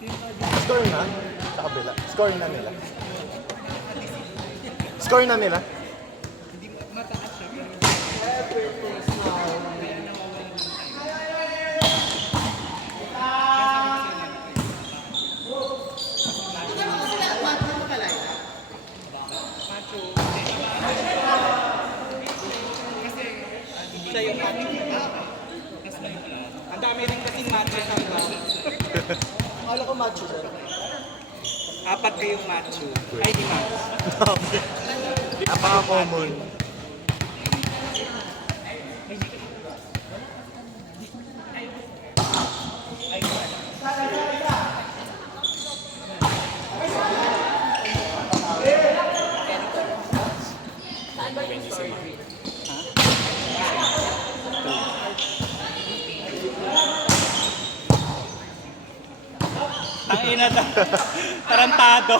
Score na? Sa kabila. Score na nila. Score na nila? Siya yung macho. Ang dami rin kasing macho sa mga. Akala ko macho sir. Apat kayong macho. Ay, di macho. Napaka-common. Ang ina na. Tarantado.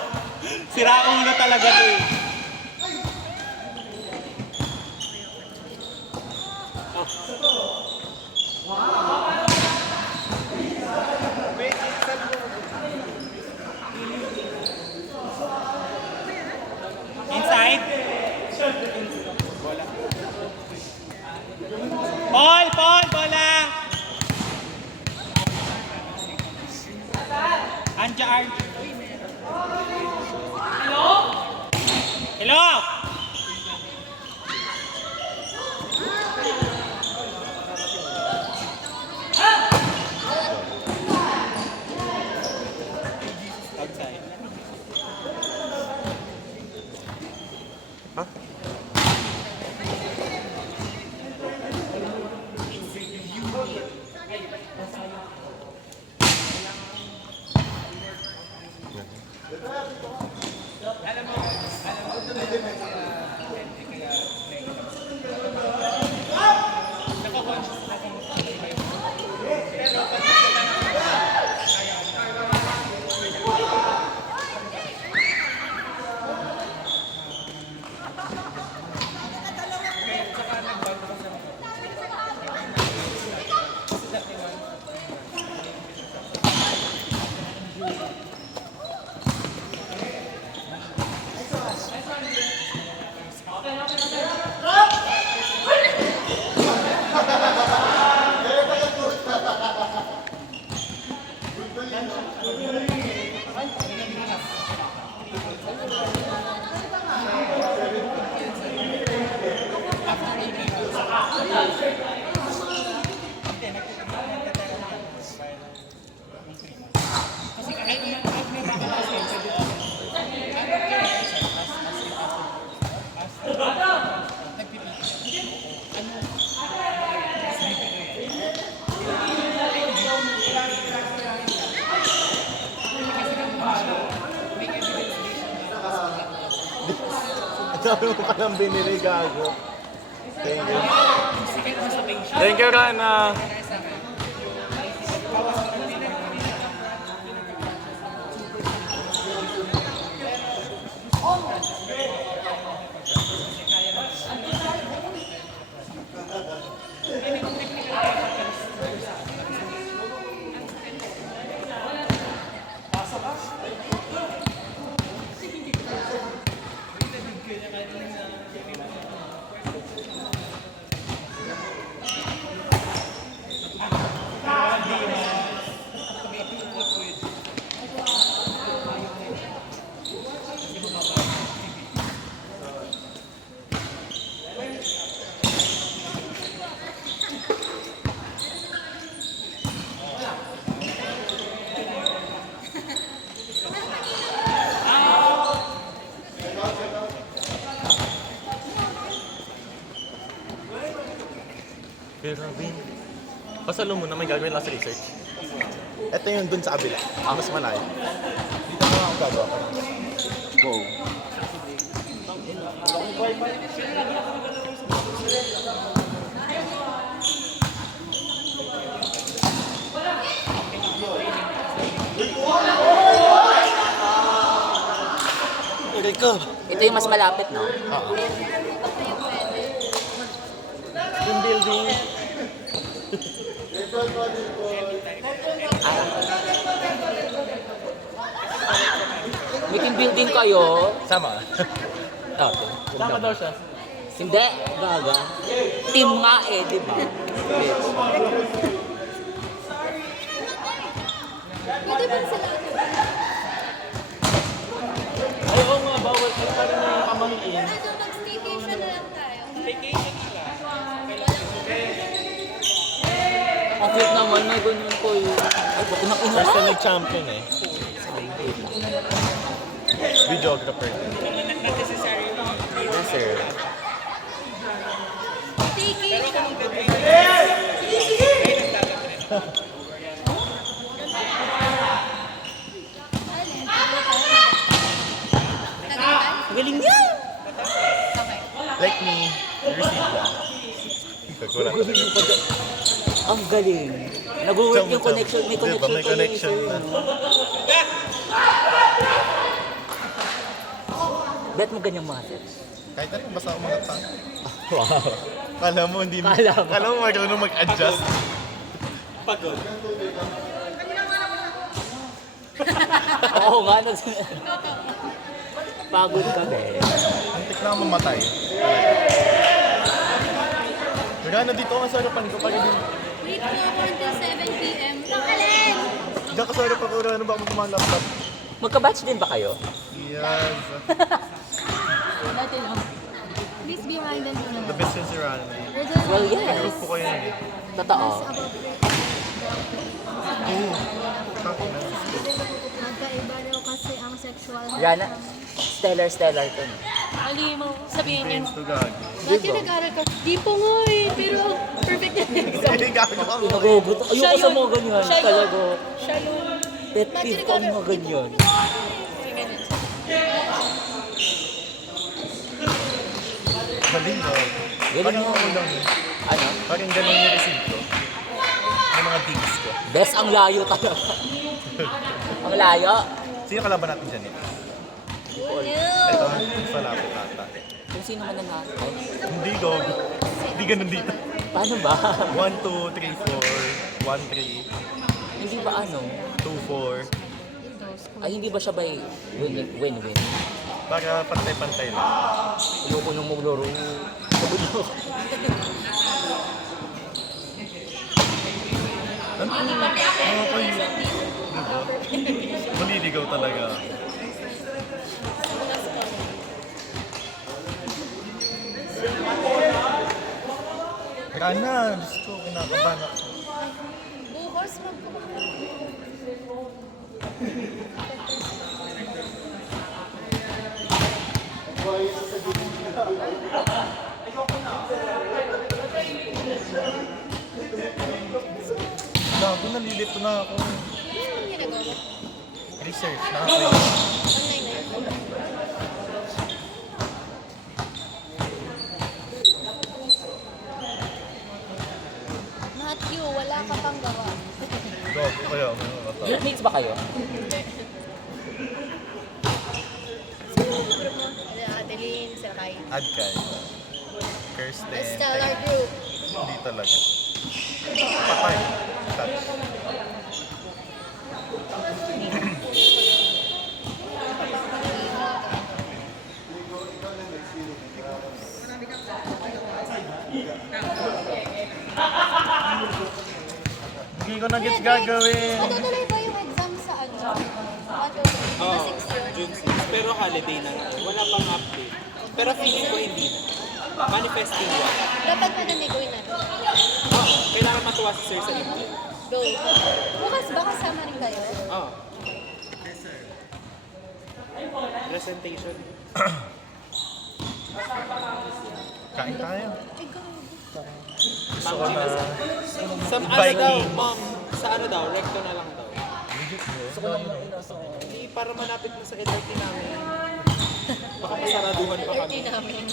Siraulo talaga to eh. Inside. Paul, bola. Anja Arj. Hello. Outside. Ha? Sabi mo ka lang binili, gago. Thank you. Thank you, Rana. Pero Vin, pasalo mo na may gagawin lang sa research. Ito yung dun sa kabila. Mas malayo. Dito mo ang gagawa ko. Go. Ito yung mas malapit, no? Oo. Yung building. Ah. building kayo. Sama. Okay. Sama daw siya. Hindi, gaga. Team nga eh, di ba? Pwede ba sa lahat? Ay, oo nga, bawal ka pa rin na yung kamahiin. Ano, mag-staycation na lang tayo. Vacation na lang. Ang cute naman, may ganyan ko yun. Ay, bako na ina. First time nag-champion eh. Videographer. Not necessary. Yes, sir. Staycation. Tagaytay? Galing niya! Okay. Like me, receive lang. Wala ko sa'yo. Ang galing. Nag-work yung connection. May Diba, connection may pa yun connection sa'yo, na. no? Bet mo ganyang mga sets? Kahit ano, basta umangat tayo. Wow. Kala mo, hindi mo. Kala mo. Kala mo marunong mag-adjust. Pagod. Oo nga, pagod ka, be. Antik na ako mamatay. Gagana dito ang sarapan ko. Pag hindi. Wait mo ako until 7 p.m. Alin? Diyan ka sarapan ko. Ano ba ako mga laptop? Magka-batch din ba kayo? Yes. Dati lang. Please be random mo The naman. best since you're on. Well, yes. Nag-group ko kayo yun eh. Totoo. Magkaiba daw kasi ang sexual. Yana, stellar to. Ali mo, sabihin niya. Thanks to God. Dati nag-aaral ka. Di po nga eh, pero perfect na exam. Hindi gago ako. Nagugot. Siya Ayoko sa yun. mga ganyan. Siya yun. Talaga. Siya yung... Pet peeve ko ang mga ganyan. Galing daw. Galing Parang mo. ako lang eh. Ano? Parang ganun yung receive ko. Yung mga digs ko. Best ang layo talaga. Ang layo. Sino kalaban natin dyan eh? Ito, sa lapit ata. Kung sino man nanakay. Hindi dog. Hindi ganun dito. Paano ba? 1, 2, 3, 4. 1, 3. Hindi ba ano? 2, 4. Ay, hindi ba siya by win-win? Para pantay-pantay lang. Ayoko nung maglaro. Ano? Mga kayo. Diba? Maliligaw talaga. Kaya na, Diyos ko, kinakabahan ako. Buhos mo po. Gago, nalilito na ako. Ano yung ginagawa mo? Research na ako. Online na yun. Matthew, wala ka pang gawa. Gago, kaya ako nakakatawa. Groupmates ba kayo? Adeline, si Rai. Add ka. Kirsten. A stellar group. Hindi talaga. Patay. Touch. Hindi ko na gets gagawin. Matutuloy ba yung exam sa ano? Oo, 6 yun? June 6. Pero holiday na lang. Wala pang update. Pero feeling ko hindi na. Manifesting one. Dapat pa nanigoy na. Oo, kailangan matuwa si Sir sa email. Go. Bukas ba kasama rin kayo? Oo. Presentation. Kain tayo. Ay, go. Ma'am Gusto ko Gina, na... sa ano Viking. daw, ma'am, sa ano daw, recto na lang daw. Legit Gusto ko lang Hindi, para malapit na sa LRT namin. Baka masaraduhan pa kami. 30 namin.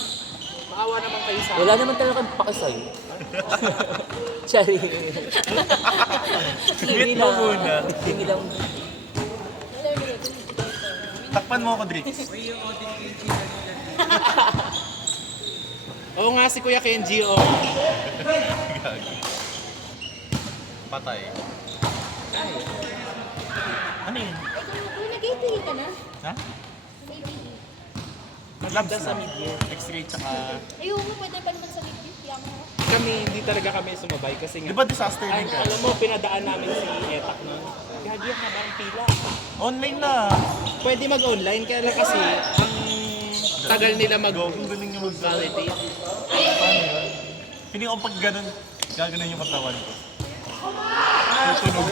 Maawa naman kayo sa Wala naman talaga paki sa'yo. Sorry. Tweet mo muna. Hindi lang. Takpan mo ako, Drix. Oo nga, si Kuya Kenji, oh. Patay. Ano yun? Uy, nag-ATE ka na? Ha? Labs Sa na. mid-year. X-ray tsaka... Ayun mo, pwede pa naman sa ligid. Kaya mo. Kami, hindi talaga kami sumabay kasi Di nga. ba disaster Ay, din ka? alam mo, pinadaan namin si Etak noon. Gagi ang habang pila. Online na. Pwede mag-online, kaya lang kasi ang tagal nila Ang galing yung mag-validate. Paano yun? Hindi ko pag ganun, gaganon yung katawan ko. Tutunog.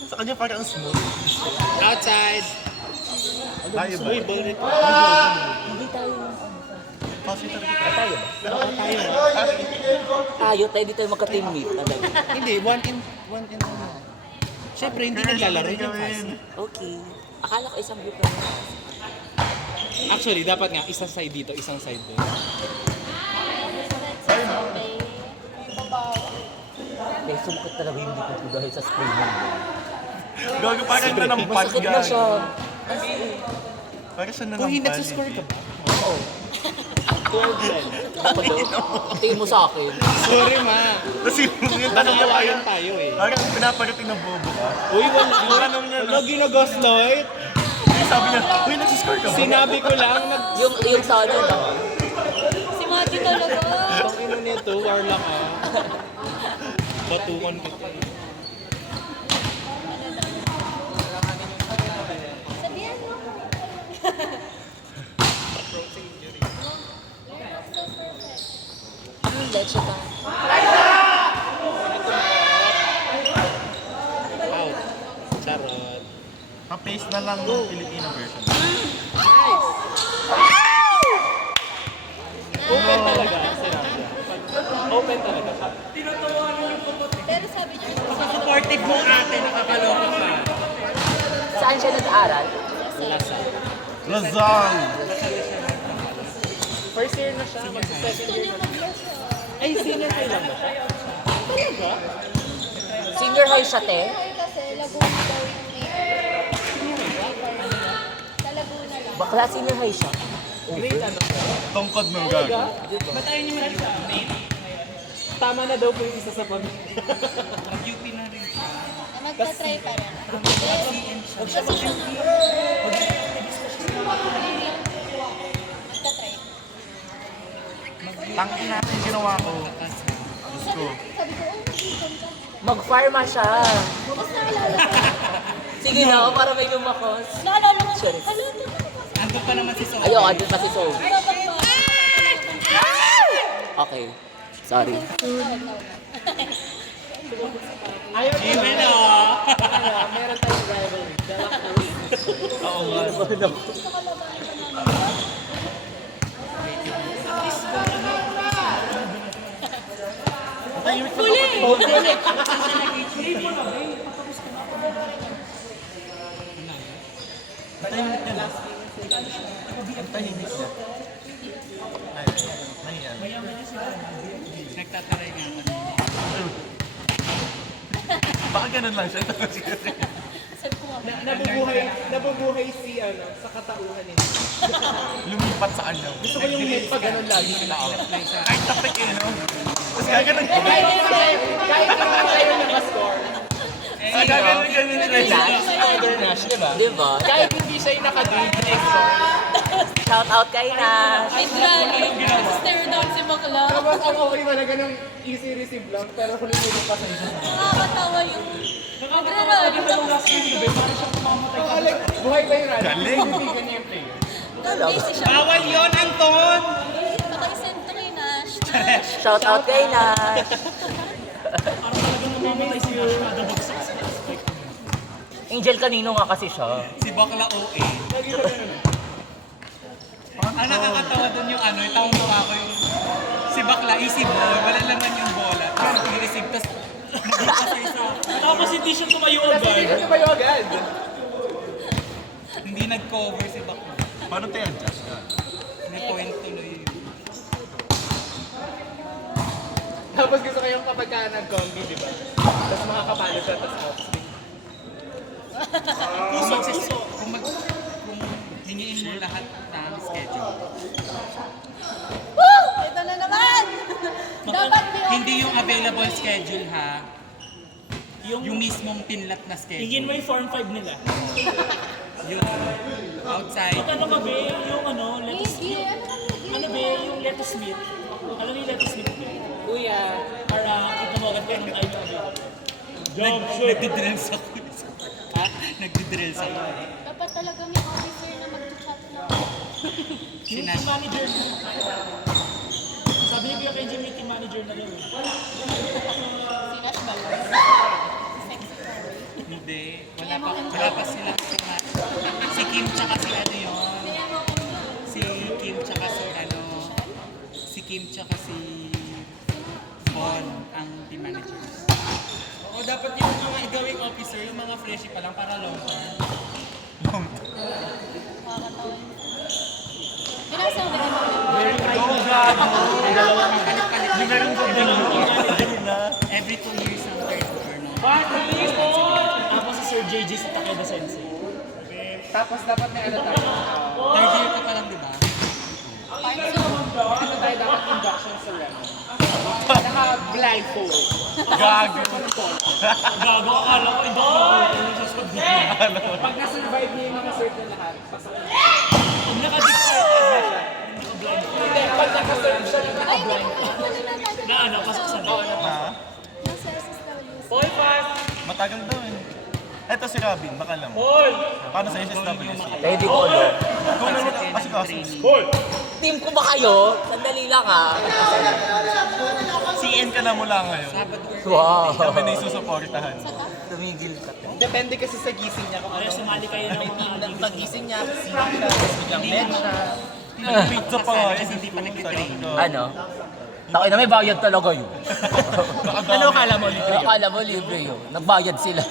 Sa kanya parang smooth. Outside! Tayo ba? Uy, bullet. Hindi tayo yung Kasi talaga. tayo ba? Pero tayo. Tayo, tayo di tayo magka-teammate talaga. Hindi, one in. Siyempre, hindi naglalaro yung fast. gawin. Okay. Akala ko isang group lang. Actually, dapat nga, isang side dito, isang side doon. Kaya sumakit talaga yung likod ko dahil sa spray mo. Gago parang nanampal Masakit na siya. Parang siya Kung nanampal. hindi nagsuscore ka ba? Oo. 12 yan. Ako daw. Tingin mo sa akin. Sorry, ma. Kasi yung tanong niya parang, Nakawayan tayo eh. parang pinaparating ng bobo ka. Uy, wala. Yung tanong niya, Wala ginagoslight. sabi niya, uy, nagsuscore ka ba? Sinabi ko lang, Yung sa ano ba? Si Mati talaga. Itong ino nito, warlock ah. Batukan kita. Sabihan mo. Ang leche ka. Out. Charot. Pa-paste na lang ng Filipino version. Nice! Open talaga, sinabi. Open talaga. Pero sabi niya, Supportive mo ate, nakakaloka ka. Saan siya nag-aaral? Lasa. Lazal! First year na siya, mag-second year na siya. Ay, senior high lang ba siya? Talaga? Senior high siya, te? kasi Laguna daw yung neighbor. Sa Laguna lang. Bakla senior high siya. Grade ano? Tongkod ng gago. Ba't tayo niyo malita? Tama na daw po yung isa sa pamilya. Mag-UP na rin siya. Magta-try pa rin. Kasi siya magta-try. Tangin natin yung ginawa ko. Diyos ko. Sabi ko, oh, nag-icon ka. Mag-pharma siya. Tapos naalala ko. Sige na, para may lumakos. Naalala ko. Sure. Hala, ito na ako. Ando pa naman si Sophie. Ayoko, andun pa si Soul. Dapat ba? Okay. Sorry. Ayaw ko na. Meron tayong rivalry. Oo nga. Tahimik na kapatid. Tahimik na lang. Ang tahimik na. Ay, mahiyan. Nagtataray nga ako. Baka ganun lang siya. Sabi ko nga, Nabubuhay si ano, sa katauhan nila. Lumipat sa kanya. Gusto ko yung net pag ganun lagi sila. Ay, tapik eh, no? Tapos gaganon. Kahit hindi tayo nakascore. Ay, gaganon sila. Nash? Other Nash, di ba? Diba? Kahit hindi siya yung naka-dig, score. Shout out kay Nash. ay, grabe. Stare down si Bakla. Tapos ang okay talaga ng easy receive lang, pero huli mo yung pasensya. Nakakatawa yung... Nagrarami tapos Buhay pa yung run. Galing. Bibigyan niya yung player. busy siya. Bawal yun, Anton! Naka-send to kay Nash. Shout out kay Nash. Angel kanino nga kasi siya. Si Bakla OA. Ang nakakatawa doon yung ano, yung tawang-tawa ko yung si Bakla, easy ball, wala naman yung bola. Pero i-receive, tapos isa. Tapos hindi siya tumayo agad. Hindi siya tumayo agad. Hindi nag-cover si Bakla. Paano tayo adjust ka? May point tuloy. Tapos gusto ko yung kapag ka nag-combi, di ba? Tapos makakapalo siya, tapos outspin. Kung hingiin mo lahat ng schedule. Woo! Ito na naman! Dapat di Hindi yung available schedule ha. Yung mismong pinlat na Tingin mo schedule. yung Form 5 nila. Yung outside. At ano ka be, yung ano, lettuce Hindi, meat. Ano be, yung lettuce meat. Alam mo yung lettuce meat be? Kuya. Para kita mo agad kayo ng time be. Nagdidrills ako. Ha? Nagdidrills ako. Dapat talaga may officer na mag-chat lang. Yung team manager na. Sabi niyo kay Jim, yung team manager na lang. Si Nash ba yun? Secretary. Hindi. Wala pa silang sumat. Si Kim tsaka si ano yun. Si Kim tsaka si ano. Si Kim tsaka si Bon ang team manager. Oo, dapat yung mga igawing officer, yung mga freshie pa lang para long term. Nakakatawa. Binasa mo ba yung Every 2 years ang third term. Tapos si Sir JJ sa Takeda Sensei. Tapos dapat na ano tayo. Third year ka pa lang, di ba? Ano tayo dapat induction sa rep. Naka-blindfold. Gago. Gago, akala ko, hindi ko yung suspect dito. Pag na-survive niya yung mga cert na lahat, pasok na. Pag naka-dictate ka siya, naka-blind. Hindi, pag naka-serve siya na Ay, hindi naka-blind. ko natatanda. Na ano, pasok sa Ha? Nasa SSWC. Hoy, fast! Matagal daw eh. Eto si Robin, baka alam mo. Hoy! Paano sa SSWC? Pwede ko alam. Kung ano kasi kaso. Team ko ba kayo? Sandali lang ah. CN ka na mula ngayon. Wow. Kami na isusuportahan. Tumigil ka. Depende kasi sa gising niya kung Kaya sumali kayo ng mga ng pagising niya, sino siya, gusto niyang med siya. Pizza pa nga. Kasi hindi pa nag-train. Ano? Takin na may bayad talaga yun. Ano akala mo? Akala mo libre yun. Nagbayad sila.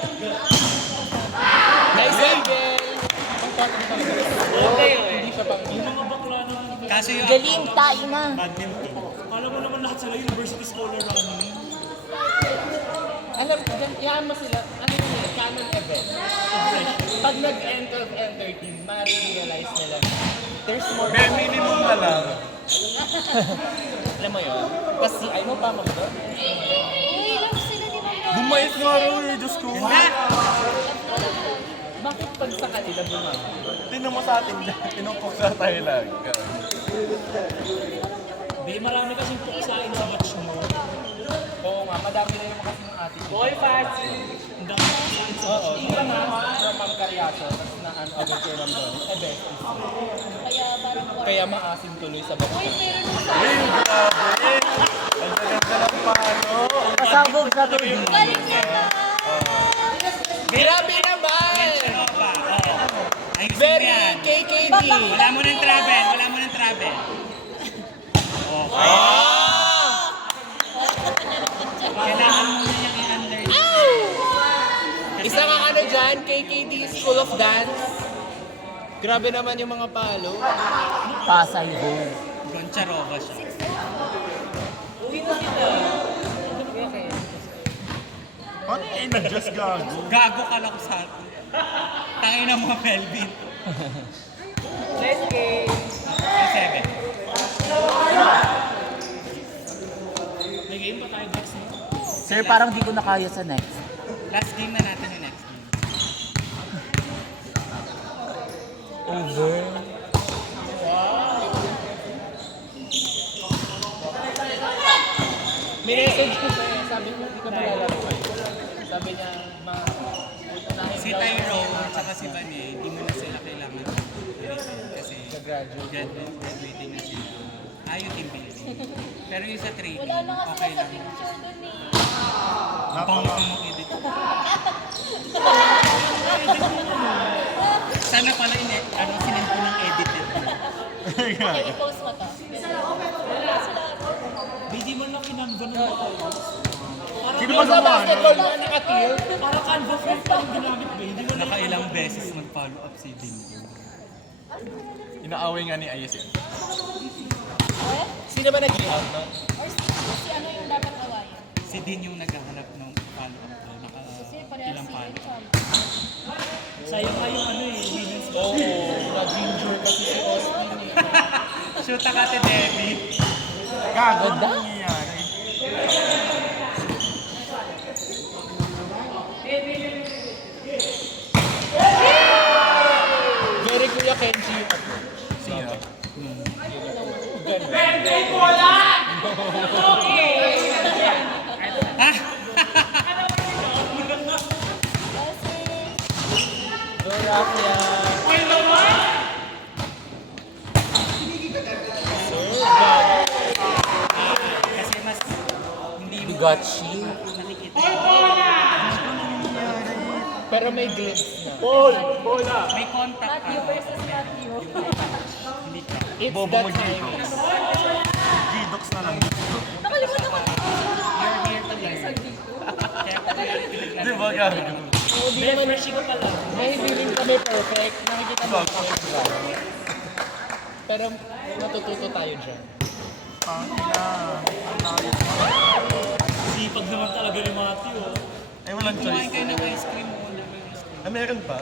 Nice level! Okay, hindi siya pang... Yung mga bakla ng... Kaso yung Galing, tayo na. badminton. Alam mo naman lahat sila university scholar running. Alam, yan mo sila, ano yun, canon event. Pag nag-end of N13, ma-realize nila. There's more. Bare minimum na lang. Alam mo yun? Kasi, ay mo pa mag Uy, love sila ni Mama. Bumait nga raw eh, Diyos ko. Bakit pag sa kanila bumaba? Tingnan mo sa atin dyan. Tinupok sa tayo lang. Be, marami kasing puksain sa batch mo. Oo nga, madami na yung kasi ng ating. Boy, fast! Ang dami puksain sa batch Oo, mo. iba na from Ma'am Carriazo, tapos na ano agad kay Ma'am Doris. Best. Kaya parang Kaya maasim tuloy sa baba. Uy, meron mo sa... Grabe! Ang ganda ng palo. Pasabog sa tuloy. Galing niya ka! Grabe naman! Opa, oo. Ayusin mo Very yan. KKD! Wala mo ng travel, wala mo ng travel. Okay. Kailangan mo na yung i-under. Isa nga ano dyan, KKD School of Dance. Grabe naman yung mga palo. Pasay ho. Goncharova siya. Paano yung nag-just gago? Gago ka lang sa atin. Tangin na mga Melvin. Let's game. Yung 7. May game pa tayo next no? Sir, parang di ko na kaya sa next. Last game na natin yung next game. Over. May message ko sa'yo, sabi ko, di ko malalaro kayo. Sabi niya, unahin Si Tyrone at si Vane, hindi mo na sila kailangan i-retain kasi graduating na sila. Ayaw team building. Pero yung sa trading, Wala na nga sila okay sa lang. picture dun eh. Pangit mo edit. Sana pala sinend ko ng edited. Okay, i-post mo to. Wala sila. Hindi mo lang kinamgan ng mga Sino Yung ba sa gumawa? basketball na nakakill, Parang Canva frame pa yung ginamit ba? Hindi mo na Nakailang beses nag-follow up si Ding. Inaaway nga ni ISN. sino ba nag-out no? Or si ano yung dapat awayan? Si Din yung naghahanap ng follow up ko. Kasi parehas Ilang si follow. Chal. sayang nga yung ano eh, women's Oo, nag-injure kasi si Austin eh. Shoot ka te Debbie. Gago, Ganda. ano nangyayari? Kasi mas hindi mo Bigachi. nakikita. Pero may glimpse na. May contact ka. Matthew versus Matthew. Hindi ka. It's Bobo that mo, time. G-Dox na lang. Nakalimutan ko. You're here to learn. Kaya pala pinaglalaro. Di ba, gago? Hindi naman may feeling kami perfect. Nakikita mo ako diba? Pero matututo tayo dyan. Sipag naman talaga ni Matthew. Ay, walang Kumain choice. kayo ng ice cream mo. Wala may ice cream. Ah, meron pa?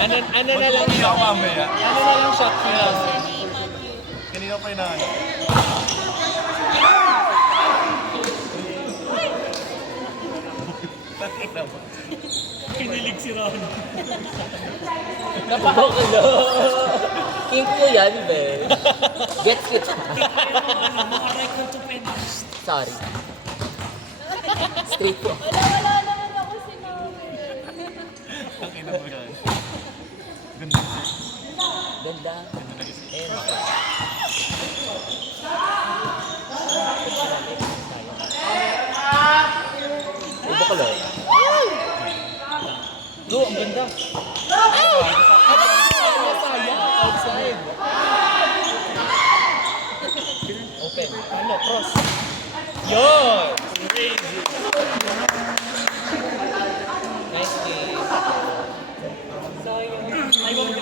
Ano na lang Hindi ako mamaya. Ano na lang shock nila? Kanina pa yun Kinilig si Ron. Napakalo. King ko yan, be. Gets it. Mga record to finish. Sorry. Straight po. Wala naman ako sinabi. Ang ina mo yan. Ganda. Ganda. And Ay, bakala. Do, ang ganda. Outside. Open. Ano, cross. Yun! Nice game. Sayang. Ay, ba mo